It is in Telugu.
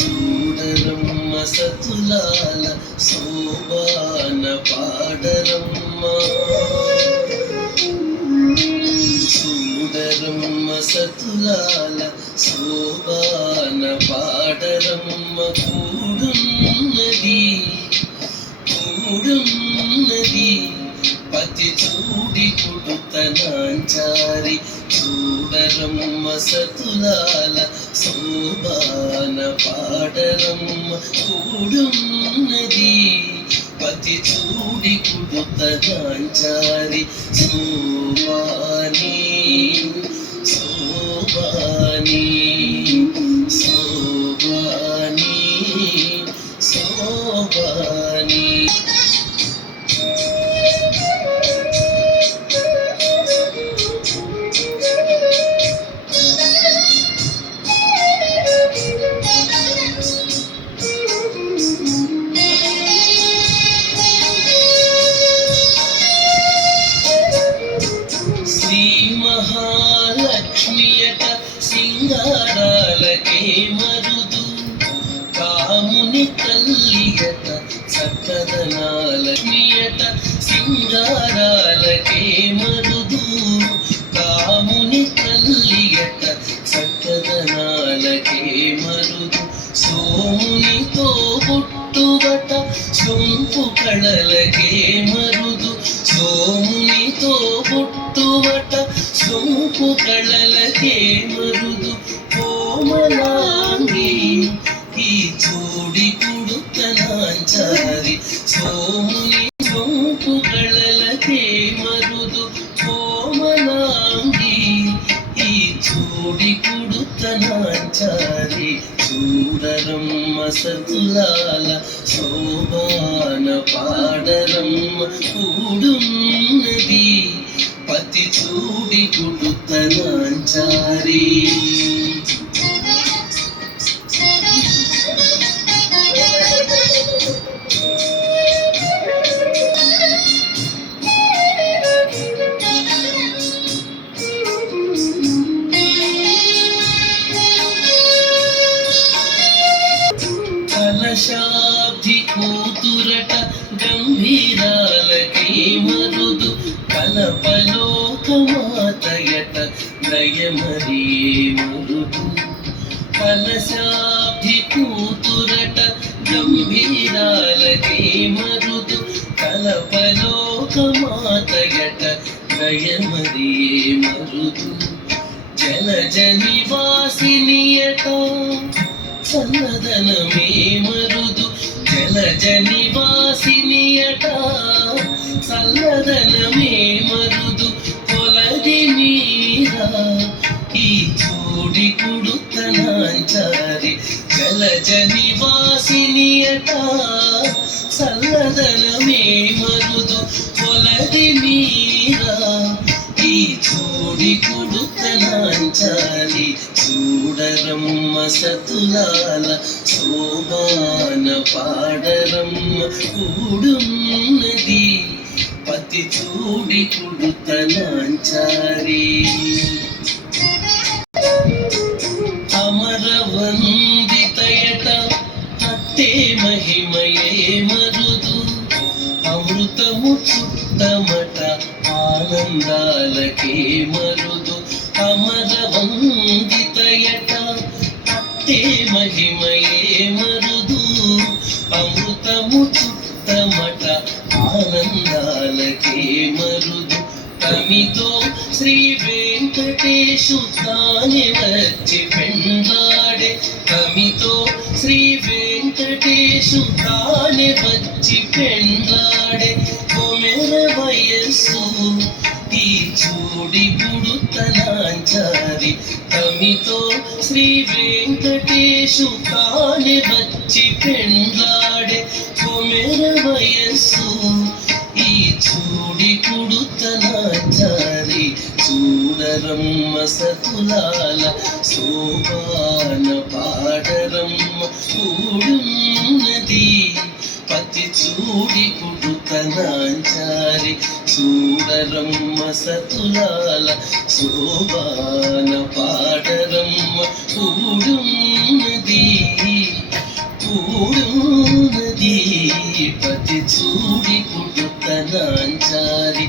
చూడరమ్మ సతులాల శోభాన పాడరమ్మ, చూడరమ్మ సతులాల శోభాన పాడరమ్మ. కూడున్నది కూడున్నది పతి చూడి కుడుతనాంచారి, చూడరమ్మ సతులాల శోభాన పాడరమ్మ. కూడున్నది పతి చూడి కుడుతనాంచారి, శోభాని శోభాని శోభాని శోభాని. శ్రీ మహాలక్ష్మియట సింగారాలకే మరుదు, కాముని తల్లియట చక్కదనాలక్ష్మియట సింగారాలకే మరుదు, కాముని తల్లియట చక్కదనాలకే మరుదు. సోమునితో పుట్టుబట సొంపు కళలకే మరుదు, సోమునితో పుట్టుబట సొంపు కళలకే మరుదు. కోమలాంగి ఈ చూడి కుడుతనాంచారి, సోముని సొంపు కళలకే మరుదు. కోమలాంగి ఈ చూడి కుడుతనాంచారి, చూడరమ్మ సతులాల శోభాన పాడరమ్మ. కూడున్నది పతి చూడి కుడుతనాంచారి. కలశాబ్ది కూతురట గంభీరాలకే మరుదు, కలపలోకమాతయట దయమరియే మరుదు. కలశాబ్ది కూతురట గంభీరాలకే మరుదు, కలపలోకమాతయట దయమరియే మరుదు. జలజ నివాసినియట చల్లదనమే మరుదు, జలజ నివాసినియట చల్లదనమే మరుదు. కొలది మీరా ఈ చూడి కుడుతనాంచారి, జలజ నివాసినియట చల్లదనమే మరుదు. కొలది మీరా ఈ చూడి కుడుతనాంచారి, చూడరమ్మ సతులాల శోభాన పాడరమ్మ. కూడున్నది పతి చూడి కుడుతనాంచారి. అమరవందితయట అట్టే మహిమయే మరుదు, అమృతము చుట్టమట ఆనందాలకే మరుదు. అమరవందితయట అట్టే మహిమయే మరుదు, అమృతము చుట్టమట ఆనందాలకే మరుదు. తమితో శ్రీ వెంకటేశు తానే వచ్చి పెండ్లాడే, తమితో శ్రీ వెంకటేశు తానే వచ్చి పెండ్లాడే. కొమెర వయస్సు ఈ చూడి కుడుతనాంచారి, తమితో శ్రీ వెంకటేశు తానే వచ్చి పెండ్లాడే. కొమెర వయస్సు ఈ చూడి కుడుతనాంచారి, చూడరమ్మ సతులాల శోభాన పాడరమ్మ. కూడున్నది పతి చూడి కుడుతనాంచారి చూడరమ్మ సతులాల శోభాన పాడరమ్మ కూడున్నది పతి చూడి కుడుతనాంచారి